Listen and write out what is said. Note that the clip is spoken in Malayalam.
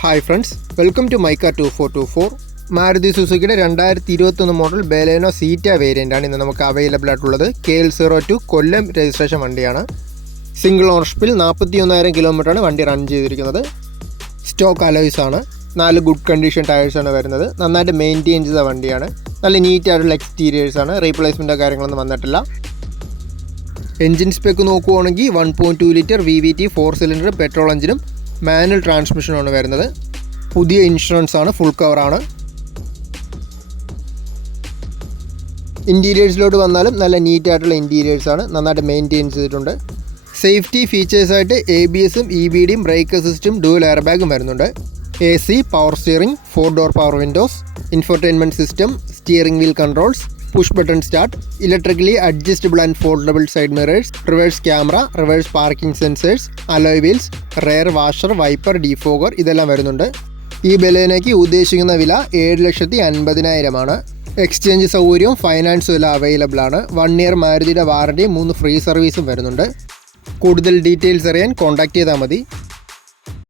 ഹായ് ഫ്രണ്ട്സ്, വെൽക്കം ടു മൈക്ക 2424. മാരുതി സുസുക്കിയുടെ 2021 മോഡൽ ബലേനോ സീറ്റ വേരിയൻ്റാണ് ഇന്ന് നമുക്ക് അവൈലബിൾ ആയിട്ടുള്ളത്. KL02 കൊല്ലം രജിസ്ട്രേഷൻ വണ്ടിയാണ്. സിംഗിൾ ഓണർഷിപ്പിൽ 41,000 കിലോമീറ്ററാണ് വണ്ടി റൺ ചെയ്തിരിക്കുന്നത്. സ്റ്റോക്ക് അലോയ്സ് ആണ്. 4 ഗുഡ് കണ്ടീഷൻ ടയേഴ്സാണ് വരുന്നത്. നന്നായിട്ട് മെയിൻറ്റെയിൻ ചെയ്ത വണ്ടിയാണ്. നല്ല നീറ്റ് ആയിട്ടുള്ള എക്സ്റ്റീരിയേഴ്സാണ്. റീപ്ലേസ്മെൻറ്റോ കാര്യങ്ങളൊന്നും വന്നിട്ടില്ല. എൻജിൻ സ്പെക്ക് നോക്കുവാണെങ്കിൽ 1.2 ലിറ്റർ VVT 4 സിലിണ്ടർ പെട്രോൾ എഞ്ചിനും മാനുവൽ ട്രാൻസ്മിഷനാണ് വരുന്നത്. പുതിയ ഇൻഷുറൻസ് ആണ്, ഫുൾ കവറാണ്. ഇൻറ്റീരിയേഴ്സിലോട്ട് വന്നാലും നല്ല നീറ്റ് ആയിട്ടുള്ള ഇൻറ്റീരിയേഴ്സാണ്, നന്നായിട്ട് മെയിൻറ്റെയിൻ ചെയ്തിട്ടുണ്ട്. സേഫ്റ്റി ഫീച്ചേഴ്സായിട്ട് ABSും EBDയും ബ്രേക്ക് അസിസ്റ്റും ഡുവൽ എയർ ബാഗും വരുന്നുണ്ട്. AC, power steering, 4 door power Windows, infotainment system, steering wheel controls, push button start, electrically adjustable and foldable side mirrors, reverse camera, reverse parking sensors, alloy wheels, rare washer, wiper, defogger ഇതെല്ലാം വരുന്നുണ്ട്. ഈ ബലേനയ്ക്ക് ഉദ്ദേശിക്കുന്ന വില 7,50,000 ആണ്. എക്സ്ചേഞ്ച് സൗകര്യവും ഫൈനാൻസും എല്ലാം അവൈലബിൾ ആണ്. 1 ഇയർ മാരുതിയുടെ വാറണ്ടിയും 3 ഫ്രീ സർവീസും വരുന്നുണ്ട്. കൂടുതൽ ഡീറ്റെയിൽസ് അറിയാൻ കോൺടാക്ട് ചെയ്താൽ മതി.